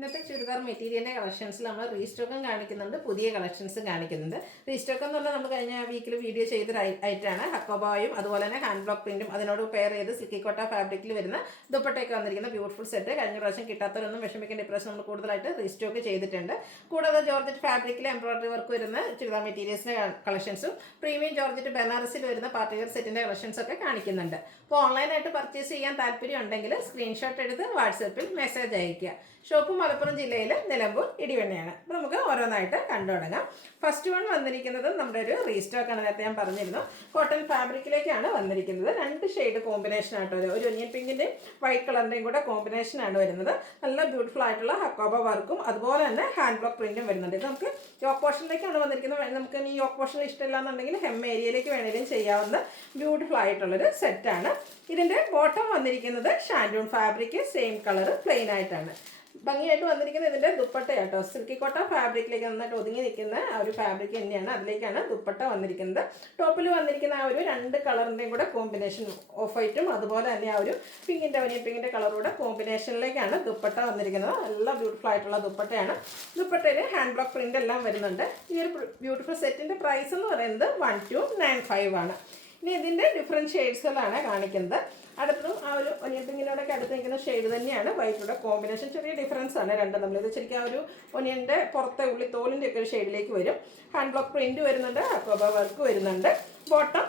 ഇന്നത്തെ ചുരിദാർ മെറ്റീരിയലിൻ്റെ കളക്ഷൻസിൽ നമ്മൾ റീസ്റ്റോക്കും കാണിക്കുന്നുണ്ട്, പുതിയ കളക്ഷൻസും കാണിക്കുന്നുണ്ട്. റീസ്റ്റോക്ക് എന്ന് പറഞ്ഞാൽ നമ്മൾ കഴിഞ്ഞ വീക്കിൽ വീഡിയോ ചെയ്ത ഐറ്റാണ്. ഹക്കോബായും അതുപോലെ തന്നെ ഹാൻഡ് ബ്ലോക്ക് പ്രിൻറ്റും അതിനോട് പെയർ ചെയ്ത് സിൽക്കി കോട്ട ഫാബ്രിക്കിൽ വരുന്ന ദുപ്പട്ടയൊക്കെ വന്നിരിക്കുന്ന ബ്യൂട്ടിഫുൾ സെറ്റ്. കഴിഞ്ഞ പ്രാവശ്യം കിട്ടാത്തവരൊന്നും വിഷമിക്കേണ്ട, ഇപ്രാവശ്യം നമ്മൾ കൂടുതലായിട്ട് റീസ്റ്റോക്ക് ചെയ്തിട്ടുണ്ട്. കൂടാതെ ജോർജറ്റ് ഫാബ്രിക്കിൽ എംബ്രോയിഡറി വർക്ക് വരുന്ന ചുരിദാർ മെറ്റീരിയൽസിൻ്റെ കളക്ഷൻസും പ്രീമിയം ജോർജറ്റ് ബനാറസിൽ വരുന്ന പാർട്ടി വെയർ സെറ്റിൻ്റെ കളക്ഷൻസൊക്കെ കാണിക്കുന്നുണ്ട്. അപ്പോൾ ഓൺലൈനായിട്ട് പർച്ചേസ് ചെയ്യാൻ താല്പര്യം ഉണ്ടെങ്കിൽ സ്ക്രീൻഷോട്ട് എടുത്ത് വാട്സപ്പിൽ മെസ്സേജ് അയയ്ക്കുക. ഷോപ്പ് മലപ്പുറം ജില്ലയിൽ നിലമ്പൂർ ഇടിവണ്ണയാണ്. അപ്പോൾ നമുക്ക് ഓരോന്നായിട്ട് കണ്ടു തുടങ്ങാം. ഫസ്റ്റ് വൺ വന്നിരിക്കുന്നത് നമ്മുടെ ഒരു റീസ്റ്റോക്കാണ്. നേരത്തെ ഞാൻ പറഞ്ഞിരുന്നു, കോട്ടൺ ഫാബ്രിക്കിലേക്കാണ് വന്നിരിക്കുന്നത്. രണ്ട് ഷെയ്ഡ് കോമ്പിനേഷൻ ആയിട്ട് വരും. ഒരു ഒനിയൻ പിങ്കിൻ്റെയും വൈറ്റ് കളറിൻ്റെയും കൂടെ കോമ്പിനേഷനാണ് വരുന്നത്. നല്ല ബ്യൂട്ടിഫുൾ ആയിട്ടുള്ള ഹക്കോബ വർക്കും അതുപോലെ തന്നെ ഹാൻഡ് ബ്ലോക്ക് പ്രിൻറ്റും വരുന്നുണ്ട്. ഇത് നമുക്ക് യോക്ക് പോർഷനിലേക്കാണ് വന്നിരിക്കുന്നത്. നമുക്ക് ഈ യോക്ക് പോർഷൻ ഇഷ്ടമില്ല എന്നുണ്ടെങ്കിൽ ഹെം ഏരിയയിലേക്ക് വേണമെങ്കിലും ചെയ്യാവുന്ന ബ്യൂട്ടിഫുൾ ആയിട്ടുള്ളൊരു സെറ്റാണ്. ഇതിൻ്റെ ബോട്ടം വന്നിരിക്കുന്നത് shantoon fabric, same colour, plain ആയിട്ടാണ് ഭംഗിയായിട്ട് വന്നിരിക്കുന്നത്. ഇതിൻ്റെ ദുപ്പട്ട കേട്ടോ, സിൽക്കി കോട്ട ഫാബ്രിക്കിലേക്ക് നന്നായിട്ട് ഒതുങ്ങി നിൽക്കുന്ന ആ ഒരു ഫാബ്രിക് തന്നെയാണ്. അതിലേക്കാണ് ദുപ്പട്ട വന്നിരിക്കുന്നത്. ടോപ്പിൽ വന്നിരിക്കുന്ന ആ ഒരു രണ്ട് കളറിൻ്റെയും കൂടെ കോമ്പിനേഷൻ, ഓഫ് വൈറ്റും അതുപോലെ തന്നെ ആ ഒരു പിങ്കിൻ്റെ ഒനിയൻ പിങ്കിൻ്റെ കളറൂടെ കോമ്പിനേഷനിലേക്കാണ് ദുപ്പട്ട വന്നിരിക്കുന്നത്. നല്ല ബ്യൂട്ടിഫുൾ ആയിട്ടുള്ള ദുപ്പട്ടയാണ്. ദുപ്പട്ടയിൽ ഹാൻഡ് ബ്ലോക്ക് പ്രിൻ്റ് എല്ലാം വരുന്നുണ്ട്. ഈ ഒരു ബ്യൂട്ടിഫുൾ സെറ്റിൻ്റെ പ്രൈസ് എന്ന് പറയുന്നത് 1295 ആണ്. ഇനി ഇതിൻ്റെ ഡിഫറെൻറ്റ് ഷെയ്ഡ്സുകളാണ് കാണിക്കുന്നത്. അടുത്തതും ആ ഒരു ഒനിയൻ പിങ്കിനോടൊക്കെ അടുത്ത് നിൽക്കുന്ന ഷെയ്ഡ് തന്നെയാണ്. വൈറ്റിലൂടെ കോമ്പിനേഷൻ ചെറിയ ഡിഫറൻസ് ആണ് രണ്ടും തമ്മിൽ. ഇത് ശരിക്കും ആ ഒരു ഒനിയൻ്റെ പുറത്തെ ഉള്ളി തോലിൻ്റെ ഒക്കെ ഒരു ഷെയ്ഡിലേക്ക് വരും. ഹാൻഡ് ബ്ലോക്ക് പ്രിൻറ്റ് വരുന്നുണ്ട്, ഹക്കോബ വർക്ക് വരുന്നുണ്ട്. ബോട്ടം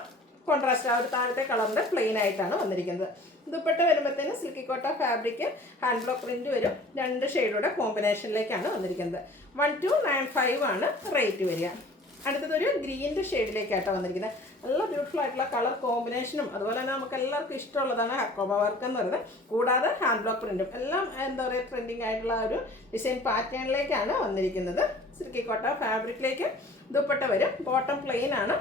കോൺട്രാസ്റ്റ് ആ ഒരു താഴത്തെ കളറിൻ്റെ പ്ലെയിൻ ആയിട്ടാണ് വന്നിരിക്കുന്നത്. ദുപ്പട്ട വരുമ്പോഴത്തേനും സിൽക്കി കോട്ട ഫാബ്രിക്, ഹാൻഡ് ബ്ലോക്ക് പ്രിൻറ്റ് വരും. രണ്ട് ഷെയ്ഡുടെ കോമ്പിനേഷനിലേക്കാണ് വന്നിരിക്കുന്നത്. 1295 ആണ് റേറ്റ് വരിക. അടുത്തതൊരു ഗ്രീൻ്റെ ഷെയ്ഡിലേക്കായിട്ടാണ് വന്നിരിക്കുന്നത്. നല്ല ബ്യൂട്ടിഫുൾ ആയിട്ടുള്ള കളർ കോമ്പിനേഷനും അതുപോലെ തന്നെ നമുക്ക് എല്ലാവർക്കും ഇഷ്ടമുള്ളതാണ് ഹക്കോബ വർക്ക് എന്ന് പറയുന്നത്. കൂടാതെ ഹാൻഡ് ബ്ലോക്ക് പ്രിൻറ്റും എല്ലാം എന്താ പറയുക ട്രെൻഡിങ് ആയിട്ടുള്ള ഒരു ഡിസൈൻ പാറ്റേണിലേക്കാണ് വന്നിരിക്കുന്നത്. സിൽക്കി കോട്ട ഫാബ്രിക്കിലേക്ക് ദുപ്പട്ട വരും. ബോട്ടം പ്ലെയിൻ ആണ്.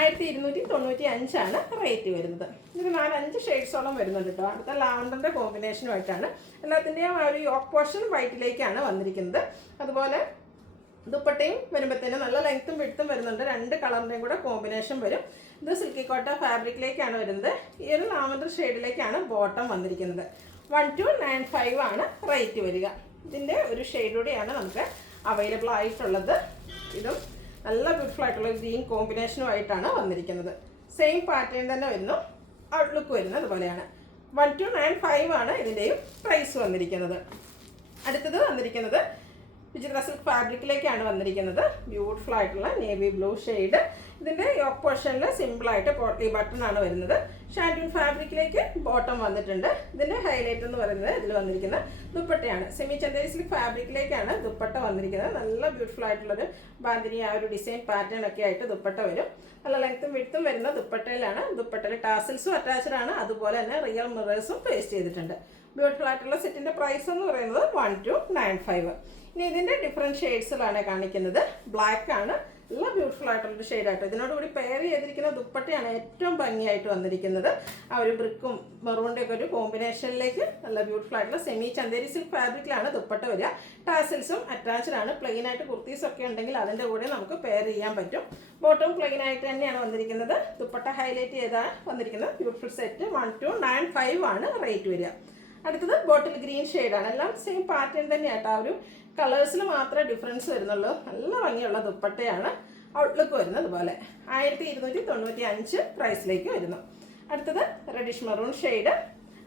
1295 ആണ് റേറ്റ് വരുന്നത്. ഇത് 4-5 ഷെയ്ഡ്സോളം വരുന്നുണ്ട് കേട്ടോ. അടുത്ത ലാവണ്ടറിൻ്റെ കോമ്പിനേഷനുമായിട്ടാണ്. എല്ലാത്തിൻ്റെയും ആ ഒരു യോക്ക് പോർഷൻ വൈറ്റിലേക്കാണ് വന്നിരിക്കുന്നത്. അതുപോലെ ദുപ്പട്ടയും വരുമ്പോഴത്തേനും നല്ല ലെങ്ത്തും വിഡ്ത്തും വരുന്നുണ്ട്. രണ്ട് കളറിൻ്റെയും കൂടെ കോമ്പിനേഷൻ വരും. ഇത് സിൽക്കി കോട്ട ഫാബ്രിക്കിലേക്കാണ് വരുന്നത്. ഈ ഒരു ലാവൻഡർ ഷെയ്ഡിലേക്കാണ് ബോട്ടം വന്നിരിക്കുന്നത്. 1295 ആണ് റേറ്റ് വരിക. ഇതിൻ്റെ ഒരു ഷെയ്ഡൂടെയാണ് നമുക്ക് അവൈലബിൾ ആയിട്ടുള്ളത്. ഇതും നല്ല ബ്യൂട്ടിഫുൾ ആയിട്ടുള്ള ഗ്രീൻ കോമ്പിനേഷനുമായിട്ടാണ് വന്നിരിക്കുന്നത്. സെയിം പാറ്റേൺ തന്നെ വരുന്നു. ഔട്ട്ലുക്ക് വരുന്നത് അതുപോലെയാണ്. 1295 ആണ് ഇതിൻ്റെയും പ്രൈസ് വന്നിരിക്കുന്നത്. അടുത്തത് വന്നിരിക്കുന്നത് വിചിത്ര സിൽക്ക് ഫാബ്രിക്കിലേക്കാണ് വന്നിരിക്കുന്നത്. ബ്യൂട്ടിഫുൾ ആയിട്ടുള്ള നേവി ബ്ലൂ ഷെയ്ഡ്. ഇതിൻ്റെ യോക്ക് പോർഷനിൽ സിമ്പിളായിട്ട് പോട്ട്ലി ബട്ടൺ ആണ് വരുന്നത്. ഷാൻഡൂൺ ഫാബ്രിക്കിലേക്ക് ബോട്ടം വന്നിട്ടുണ്ട്. ഇതിൻ്റെ ഹൈലൈറ്റ് എന്ന് പറയുന്നത് ഇതിൽ വന്നിരിക്കുന്ന ദുപ്പട്ടയാണ്. സെമി ചന്ദേരി സിൽക്ക് ഫാബ്രിക്കിലേക്കാണ് ദുപ്പട്ട വന്നിരിക്കുന്നത്. നല്ല ബ്യൂട്ടിഫുൾ ആയിട്ടുള്ളൊരു ബാന്തിനി ആ ഒരു ഡിസൈൻ പാറ്റേൺ ഒക്കെ ആയിട്ട് ദുപ്പട്ട വരും. നല്ല ലെങ്ത്തും വിഡ്ത്തും വരുന്ന ദുപ്പട്ടയിലാണ്. ദുപ്പട്ടയിൽ ടാസിൽസും അറ്റാച്ച്ഡ് ആണ്. അതുപോലെ തന്നെ റിയൽ മിറേഴ്സും പേസ്റ്റ് ചെയ്തിട്ടുണ്ട്. ബ്യൂട്ടിഫുൾ ആയിട്ടുള്ള സെറ്റിൻ്റെ പ്രൈസ് എന്ന് പറയുന്നത് 1295. ഇനി ഇതിൻ്റെ ഡിഫറെൻറ്റ് ഷെയ്ഡ്സിലാണ് കാണിക്കുന്നത്. ബ്ലാക്ക് ആണ്. നല്ല ബ്യൂട്ടിഫുൾ ആയിട്ടുള്ളൊരു ഷെയ്ഡായിട്ട് ഇതിനോടുകൂടി പെയർ ചെയ്തിരിക്കുന്ന ദുപ്പട്ടയാണ് ഏറ്റവും ഭംഗിയായിട്ട് വന്നിരിക്കുന്നത്. ആ ഒരു ബ്രിക്കും മെറൂണിൻ്റെ ഒക്കെ ഒരു കോമ്പിനേഷനിലേക്ക് നല്ല ബ്യൂട്ടിഫുൾ ആയിട്ടുള്ള സെമി ചന്ദേരി സിൽക്ക് ഫാബ്രിക്കിലാണ് ദുപ്പട്ട വരിക. ടാസിൽസും അറ്റാച്ച്ഡ് ആണ്. പ്ലെയിൻ ആയിട്ട് കുർത്തീസൊക്കെ ഉണ്ടെങ്കിൽ അതിൻ്റെ കൂടെ നമുക്ക് പെയർ ചെയ്യാൻ പറ്റും. ബോട്ടം പ്ലെയിൻ ആയിട്ട് തന്നെയാണ് വന്നിരിക്കുന്നത്. ദുപ്പട്ട ഹൈലൈറ്റ് ചെയ്താണ് വന്നിരിക്കുന്നത്. ബ്യൂട്ടിഫുൾ സെറ്റ് 1295 ആണ് റേറ്റ് വരിക. അടുത്തത് ബോട്ടിൽ ഗ്രീൻ ഷെയ്ഡാണ്. എല്ലാം സെയിം പാറ്റേൺ തന്നെയായിട്ട് ആ ഒരു കളേഴ്സിൽ മാത്രമേ ഡിഫറൻസ് വരുന്നുള്ളൂ. നല്ല ഭംഗിയുള്ള ദുപ്പട്ടയാണ്. ഔട്ട്ലുക്ക് വരുന്നത് അതുപോലെ 1295 പ്രൈസിലേക്ക് വരുന്നു. അടുത്തത് റെഡിഷ് മെറൂൺ ഷെയ്ഡ്.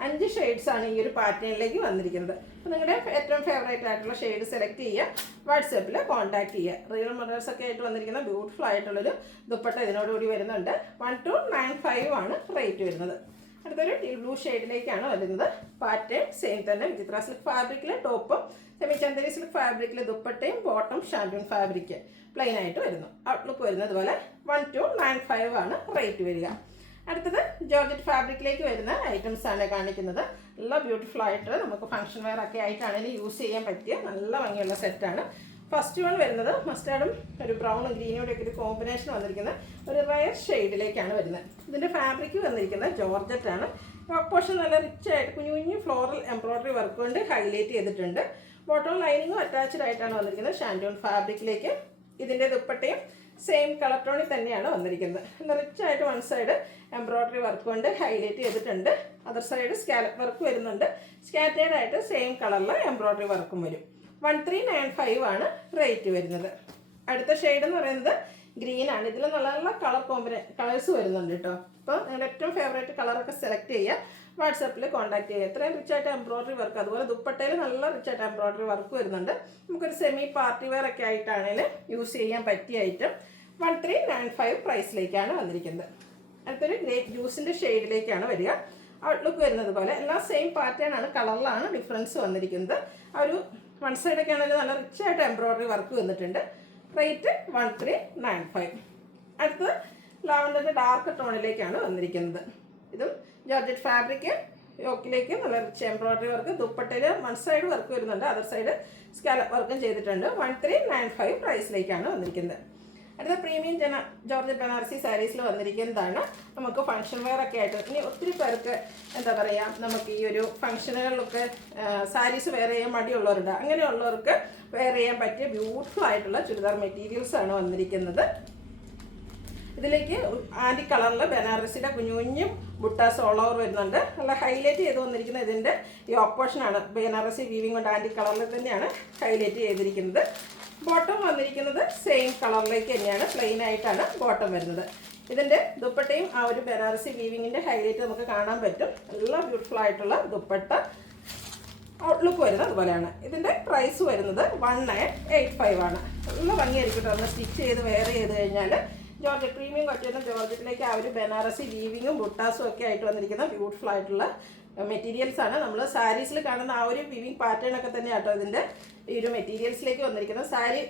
5 ഷെയ്ഡ്സാണ് ഈ ഒരു പാറ്റേണിലേക്ക് വന്നിരിക്കുന്നത്. അപ്പോൾ നിങ്ങളുടെ ഏറ്റവും ഫേവറേറ്റ് ആയിട്ടുള്ള ഷെയ്ഡ് സെലക്ട് ചെയ്യുക, വാട്സാപ്പിൽ കോൺടാക്ട് ചെയ്യുക. റിയൽ മിറേഴ്സൊക്കെ ആയിട്ട് വന്നിരിക്കുന്ന ബ്യൂട്ടിഫുൾ ആയിട്ടുള്ളൊരു ദുപ്പട്ട ഇതിനോടുകൂടി വരുന്നുണ്ട്. 1295 ആണ് റേറ്റ് വരുന്നത്. അടുത്തൊരു ഡീ ബ്ലൂ ഷെയ്ഡിലേക്കാണ് വരുന്നത്. പാറ്റേൺ സെയിം തന്നെ. വിചിത്ര സിൽക്ക് ഫാബ്രിക്കിൽ ടോപ്പും സെമി ചന്ദേരി സിൽക്ക് ഫാബ്രിക്കിൽ ദുപ്പട്ടയും ബോട്ടം ഷാൻഡൂൺ ഫാബ്രിക് പ്ലെയിൻ ആയിട്ട് വരുന്നു. ഔട്ട്ലുക്ക് വരുന്നത് പോലെ 1295 ആണ് റേറ്റ് വരിക. അടുത്തത് ജോർജറ്റ് ഫാബ്രിക്കിലേക്ക് വരുന്ന ഐറ്റംസ് ആണ് കാണിക്കുന്നത്. നല്ല ബ്യൂട്ടിഫുൾ ആയിട്ട് നമുക്ക് ഫംഗ്ഷൻ വെയർ ഒക്കെ ആയിട്ടാണെങ്കിൽ യൂസ് ചെയ്യാൻ പറ്റിയ നല്ല ഭംഗിയുള്ള സെറ്റാണ്. ഫസ്റ്റ് വൺ വരുന്നത് മസ്റ്റാർഡും ഒരു ബ്രൗണും ഗ്രീനോടെ ഒക്കെ ഒരു കോമ്പിനേഷൻ വന്നിരിക്കുന്ന ഒരു റയർ ഷെയ്ഡിലേക്കാണ് വരുന്നത്. ഇതിൻ്റെ ഫാബ്രിക് വന്നിരിക്കുന്നത് ജോർജറ്റാണ്. യോക്ക് പോർഷൻ നല്ല റിച്ച് ആയിട്ട് കുഞ്ഞു കുഞ്ഞു ഫ്ലോറൽ എംബ്രോയിഡറി വർക്ക് കൊണ്ട് ഹൈലൈറ്റ് ചെയ്തിട്ടുണ്ട്. ബോട്ടം ലൈനിങ്ങും അറ്റാച്ച്ഡ് ആയിട്ടാണ് വന്നിരിക്കുന്നത് ഷാൻഡൂൺ ഫാബ്രിക്കിലേക്ക്. ഇതിൻ്റെ ദുപ്പട്ടയും സെയിം കളർ ടോണിൽ തന്നെയാണ് വന്നിരിക്കുന്നത്. നല്ല റിച്ച് ആയിട്ട് വൺ സൈഡ് എംബ്രോയിഡറി വർക്ക് കൊണ്ട് ഹൈലൈറ്റ് ചെയ്തിട്ടുണ്ട്. അതർ സൈഡ് സ്കാലപ്പ് വർക്ക് വരുന്നുണ്ട്. സ്കാറ്റേഡ് ആയിട്ട് സെയിം കളറിൽ എംബ്രോയിഡറി വർക്കും വരും. 1395 ആണ് റേറ്റ് വരുന്നത്. അടുത്ത ഷെയ്ഡ് എന്ന് പറയുന്നത് ഗ്രീനാണ്. ഇതിൽ നല്ല നല്ല കളേഴ്സ് വരുന്നുണ്ട് കേട്ടോ. അപ്പോൾ നിങ്ങളുടെ ഏറ്റവും ഫേവറേറ്റ് കളറൊക്കെ സെലക്ട് ചെയ്യുക, വാട്സാപ്പിൽ കോൺടാക്ട് ചെയ്യുക. ഇത്രയും റിച്ചായിട്ട് എംബ്രോയ്ഡറി വർക്ക്, അതുപോലെ ദുപ്പട്ടയിൽ നല്ല റിച്ചായിട്ട് എംബ്രോയ്ഡറി വർക്ക് വരുന്നുണ്ട്. നമുക്കൊരു സെമി പാർട്ടി വെയർ ഒക്കെ ആയിട്ടാണെങ്കിൽ യൂസ് ചെയ്യാൻ പറ്റിയ ഐറ്റം 1395 പ്രൈസിലേക്കാണ് വന്നിരിക്കുന്നത്. അടുത്തൊരു ഗ്രേപ്പ് ജ്യൂസിൻ്റെ ഷെയ്ഡിലേക്കാണ് വരിക. ഔട്ട്ലുക്ക് വരുന്നത് പോലെ എല്ലാം സെയിം പാറ്റേൺ ആണ്, കളറിലാണ് ഡിഫറൻസ് വന്നിരിക്കുന്നത്. ആ ഒരു വൺ സൈഡൊക്കെ ആണെങ്കിൽ നല്ല റിച്ചായിട്ട് എംബ്രോയ്ഡറി വർക്ക് വന്നിട്ടുണ്ട്. റേറ്റ് 1395. അടുത്തത് ലാവണ്ടറിൻ്റെ ഡാർക്ക് ടോണിലേക്കാണ് വന്നിരിക്കുന്നത്. ഇതും ജോർജറ്റ് ഫാബ്രിക്, യോക്കിലേക്ക് നല്ല റിച്ച് എംബ്രോയ്ഡറി വർക്ക്, ദുപ്പട്ടയിൽ വൺ സൈഡ് വർക്ക് വരുന്നുണ്ട്, അതർ സൈഡ് സ്കാലപ്പ് വർക്കും ചെയ്തിട്ടുണ്ട്. 1395 പ്രൈസിലേക്കാണ് വന്നിരിക്കുന്നത്. അടുത്ത പ്രീമിയം ജോർജറ്റ് ബനാറസി സാരീസിൽ വന്നിരിക്കുന്നതാണ്. നമുക്ക് ഫംഗ്ഷൻ വെയർ ഒക്കെ ആയിട്ട് ഇനി ഒത്തിരി പേർക്ക് എന്താ പറയുക, നമുക്ക് ഈ ഒരു ഫംഗ്ഷനുകളിലൊക്കെ സാരീസ് വെയർ ചെയ്യാൻ മടിയുള്ളവരുണ്ട്. അങ്ങനെയുള്ളവർക്ക് വെയർ ചെയ്യാൻ പറ്റിയ ബ്യൂട്ടിഫുൾ ആയിട്ടുള്ള ചുരിദാർ മെറ്റീരിയൽസ് ആണ് വന്നിരിക്കുന്നത്. ഇതിലേക്ക് ആൻറ്റി കളറിൽ ബനാറസിയുടെ കുഞ്ഞു കുഞ്ഞും ബുട്ടാസ് ഓൾ ഓവർ വരുന്നുണ്ട്. നല്ല ഹൈലൈറ്റ് ചെയ്ത് വന്നിരിക്കുന്നത് ഇതിൻ്റെ ഈ ഓപ്പോഷനാണ്. ബനാറസി വീവിങ് കൊണ്ട് ആൻറ്റി കളറിൽ തന്നെയാണ് ഹൈലൈറ്റ് ചെയ്തിരിക്കുന്നത്. ബോട്ടം വന്നിരിക്കുന്നത് സെയിം കളറിലേക്ക് തന്നെയാണ്, പ്ലെയിൻ ആയിട്ടാണ് ബോട്ടം വരുന്നത്. ഇതിൻ്റെ ദുപ്പട്ടയും ആ ഒരു ബനാറസി വീവിങ്ങിൻ്റെ ഹൈലൈറ്റ് നമുക്ക് കാണാൻ പറ്റും. നല്ല ബ്യൂട്ടിഫുൾ ആയിട്ടുള്ള ദുപ്പട്ട, ഔട്ട്ലുക്ക് വരുന്നത് അതുപോലെയാണ്. ഇതിൻ്റെ പ്രൈസ് വരുന്നത് 1985 ആണ്. നല്ല ഭംഗിയായിരിക്കും കേട്ടോ. ഒന്ന് സ്റ്റിച്ച് ചെയ്ത് വെയർ ചെയ്ത് കഴിഞ്ഞാൽ ജോർജറ്റ് പ്രീമിയം കൊച്ചുന്ന ജോർജറ്റിലേക്ക് ആ ഒരു ബനാറസി വീവിങ്ങും ബുട്ടാസും ഒക്കെ ആയിട്ട് വന്നിരിക്കുന്ന ബ്യൂട്ടിഫുൾ ആയിട്ടുള്ള മെറ്റീരിയൽസ് ആണ്. നമ്മൾ സാരീസിൽ കാണുന്ന ആ ഒരു വീവിങ് പാറ്റേൺ ഒക്കെ തന്നെ ആട്ടോ ഇതിൻ്റെ ഈ ഒരു മെറ്റീരിയൽസിലേക്ക് വന്നിരിക്കുന്നത്. സാരി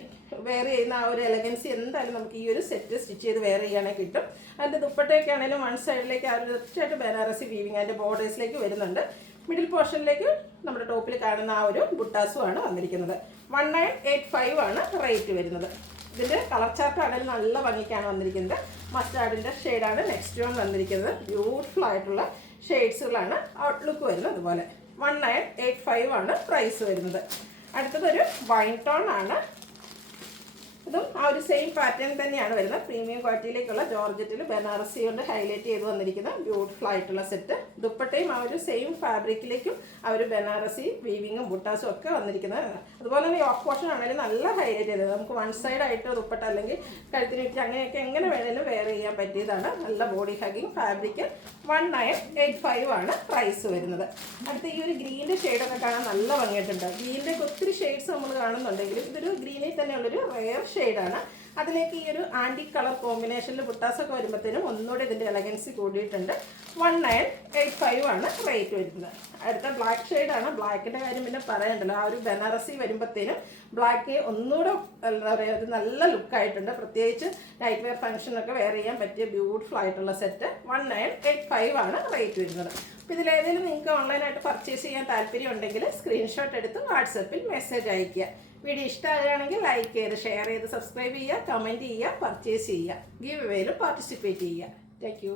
വെയർ ചെയ്യുന്ന ആ ഒരു എലഗൻസി എന്തായാലും നമുക്ക് ഈ ഒരു സെറ്റ് സ്റ്റിച്ച് ചെയ്ത് വെയർ ചെയ്യാനായിട്ട് കിട്ടും. അതിൻ്റെ ദുപ്പട്ടയൊക്കെ ആണെങ്കിലും വൺ സൈഡിലേക്ക് ആ ഒരു തീർച്ചയായിട്ടും ബനാറസി വീവിങ് അതിൻ്റെ ബോർഡേഴ്സിലേക്ക് വരുന്നുണ്ട്. മിഡിൽ പോർഷനിലേക്ക് നമ്മുടെ ടോപ്പിൽ കാണുന്ന ആ ഒരു ബുട്ടാസും ആണ് വന്നിരിക്കുന്നത്. 1985 ആണ് റേറ്റ് വരുന്നത്. ഇതിൻ്റെ കളർ ചാർട്ട് ആണെങ്കിലും നല്ല ഭംഗിക്കാണ് വന്നിരിക്കുന്നത്. മസ്റ്റാർഡിൻ്റെ ഷെയ്ഡാണ് നെക്സ്റ്റ് വൺ വന്നിരിക്കുന്നത്. ബ്യൂട്ടിഫുൾ ആയിട്ടുള്ള ഷെയ്ഡ്സുകളാണ്. ഔട്ട്ലുക്ക് വരുന്നത് അതുപോലെ. 1985 ആണ് പ്രൈസ് വരുന്നത്. അടുത്തതൊരു വൈൻ ടോൺ ആണ്. ഇതും ആ ഒരു സെയിം പാറ്റേൺ തന്നെയാണ് വരുന്നത്. പ്രീമിയം ക്വാളിറ്റിയിലേക്കുള്ള ജോർജറ്റിൽ ബനാറസി കൊണ്ട് ഹൈലൈറ്റ് ചെയ്ത് വന്നിരിക്കുന്ന ബ്യൂട്ടിഫുൾ ആയിട്ടുള്ള സെറ്റ്. ദുപ്പട്ടയും ആ ഒരു സെയിം ഫാബ്രിക്കിലേക്കും ആ ഒരു ബനാറസി വീവിങ്ങും ബുട്ടാസും ഒക്കെ വന്നിരിക്കുന്നത്. അതുപോലെ തന്നെ ഓഫ് പോർഷൻ ആണെങ്കിലും നല്ല ഹൈലൈറ്റ് ചെയ്തത്. നമുക്ക് വൺ സൈഡ് ആയിട്ട് ദുപ്പട്ട അല്ലെങ്കിൽ കഴുത്തിന് ചുറ്റി അങ്ങനെയൊക്കെ എങ്ങനെ വേണേലും വെയർ ചെയ്യാൻ പറ്റിയതാണ്. നല്ല ബോഡി ഹഗിങ് ഫാബ്രിക്. 1985 ആണ് പ്രൈസ് വരുന്നത്. അടുത്ത ഈ ഒരു ഗ്രീൻ്റെ ഷെയ്ഡൊക്കെ കാണാൻ നല്ല ഭംഗിയായിട്ടുണ്ട്. ഗ്രീൻ്റെ ഒത്തിരി ഷെയ്ഡ്സ് നമ്മൾ കാണുന്നുണ്ടെങ്കിലും ഇതൊരു ഗ്രീനിൽ തന്നെയുള്ളൊരു റെയർ ഷെയ്ഡാണ്. അതിലേക്ക് ഈ ഒരു ആൻറ്റി കളർ കോമ്പിനേഷനിൽ ബുട്ടാസൊക്കെ വരുമ്പോഴത്തേനും ഒന്നുകൂടി ഇതിൻ്റെ എലഗൻസി കൂടിയിട്ടുണ്ട്. 1985 ആണ് റേറ്റ് വരുന്നത്. അടുത്ത ബ്ലാക്ക് ഷെയ്ഡാണ്. ബ്ലാക്കിൻ്റെ കാര്യം പിന്നെ പറയണ്ടല്ലോ. ആ ഒരു ബനാറസി വരുമ്പോഴത്തേനും ബ്ലാക്ക് ഒന്നുകൂടെ എന്താ പറയുക, ഒരു നല്ല ലുക്കായിട്ടുണ്ട്. പ്രത്യേകിച്ച് നൈറ്റ് വെയർ ഫംഗ്ഷനൊക്കെ വെയർ ചെയ്യാൻ പറ്റിയ ബ്യൂട്ടിഫുൾ ആയിട്ടുള്ള സെറ്റ്. 1985 ആണ് റേറ്റ് വരുന്നത്. അപ്പോൾ ഇതിലേതെങ്കിലും നിങ്ങൾക്ക് ഓൺലൈനായിട്ട് പർച്ചേസ് ചെയ്യാൻ താല്പര്യം ഉണ്ടെങ്കിൽ സ്ക്രീൻഷോട്ട് എടുത്ത് വാട്സപ്പിൽ മെസ്സേജ് അയയ്ക്കുക. വീഡിയോ ഇഷ്ടമാകുകയാണെങ്കിൽ ലൈക്ക് ചെയ്ത് ഷെയർ ചെയ്ത് സബ്സ്ക്രൈബ് ചെയ്യുക, കമൻറ്റ് ചെയ്യുക, പർച്ചേസ് ചെയ്യുക, ഗീവ് അവേയിലും പാർട്ടിസിപ്പേറ്റ് ചെയ്യുക. Thank you.